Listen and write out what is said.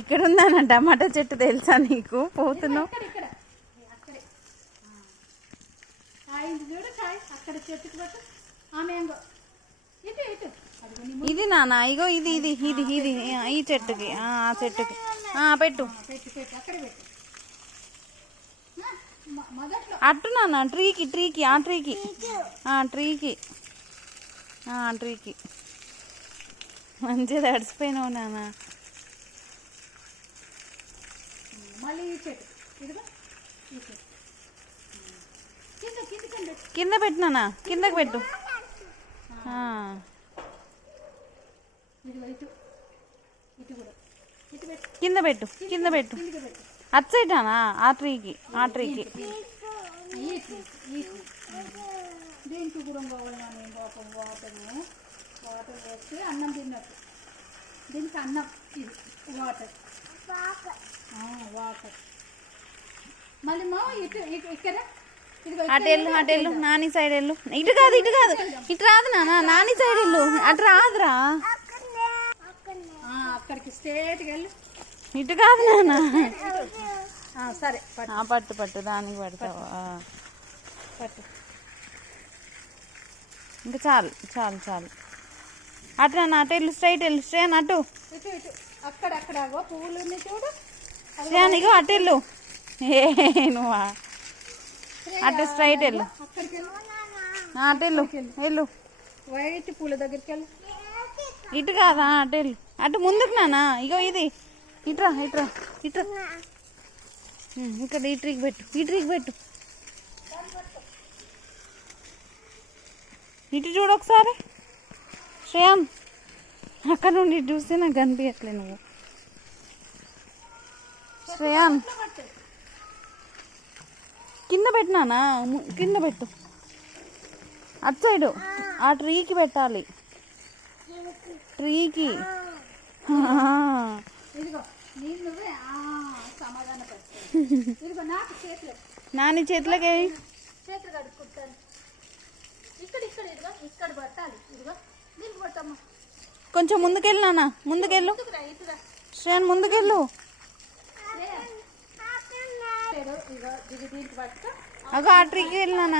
ఇక్కడ ఉందన్న టమాటా చెట్టు తెలుసా నీకు? పోతున్నావు ఇది నాన్న, ఇగో ఇది ఇది ఇది ఇది ఈ చెట్టుకి, ఆ చెట్టుకి పెట్టు. అట్టు నాన్న, ట్రీకి ట్రీకి ఆ ట్రీకి ట్రీకి ట్రీకి మంచిగా తడిసిపోయినావు నాన్న. కింద పెట్టు నాన్న, కిందకి పెట్టు. కింద పెట్టు, కింద పెట్టు. అటు సైడానా? ఆ ట్రీకి ఆ ట్రీకి. దీనికి కూడా కావాలి వాటర్ వేస్తే అన్నం తిన్నట్టు. దీనికి అన్నం, ఇది వాటర్ వాటర్. మళ్ళీ మా ఇటు ఇక్కడ అటు వెళ్ళు, అటు వెళ్ళు, నాని సైడ్ వెళ్ళు. ఇటు కాదు, ఇటు కాదు, ఇటు రాదు నాన్న, నాని సైడ్ వెళ్ళు. అటు రాదురా, అక్కడికి స్ట్రేట్గా వెళ్ళు. ఇటు కాదు నాన్న. సరే పట్టు పట్టు, దానికి పడతావా? పట్టు. ఇంకా చాలు చాలు చాలు. అటు నాన్న, అటు వెళ్ళు, స్ట్రైట్ వెళ్ళు. శ్రేయాన్ అటు ఇటు ఇటు అక్కడక్కడ పువ్వులు ఉన్నాయి చూడు. శ్రేయాన్ ఇగో అటు వెళ్ళు. నువ్వా అటు స్ట్రైట్ వెళ్ళు. అటు వెళ్ళు వెళ్ళు. వైట్ పూల దగ్గరికి వెళ్ళు. ఇటు కాదా, అటు వెళ్ళు. అటు ముందుకు నాన్న, ఇగో ఇది. ఇట్రా ఇట్రా ఇట్రా. ఇక్కడ ఈ ట్రీకి పెట్టు, ఈ ట్రీకి పెట్టు. ఇటు చూడు ఒకసారి శ్రేయాన్. అక్కడ నుండి చూస్తే నాకు కనిపించట్లే నువ్వు. శ్రేయాన్ కింద పెట్టినానా? కింద పెట్టు. అటు సైడు ఆ ట్రీకి పెట్టాలి, ట్రీకి. నాని చేతిలోకి చేతులు కడుక్కుంటాను. ఇక్కడ ఇక్కడ ఇదిగో ఇక్కడ పట్టాలి. ఇదిగో దీనికి పట్టమ్మా. కొంచెం ముందుకెళ్ళు నాన్న, ముందుకెళ్ళు. శ్రేయాన్ ముందుకెళ్ళు. అగో ఆ ట్రీకి వెళ్ళి నాన్న.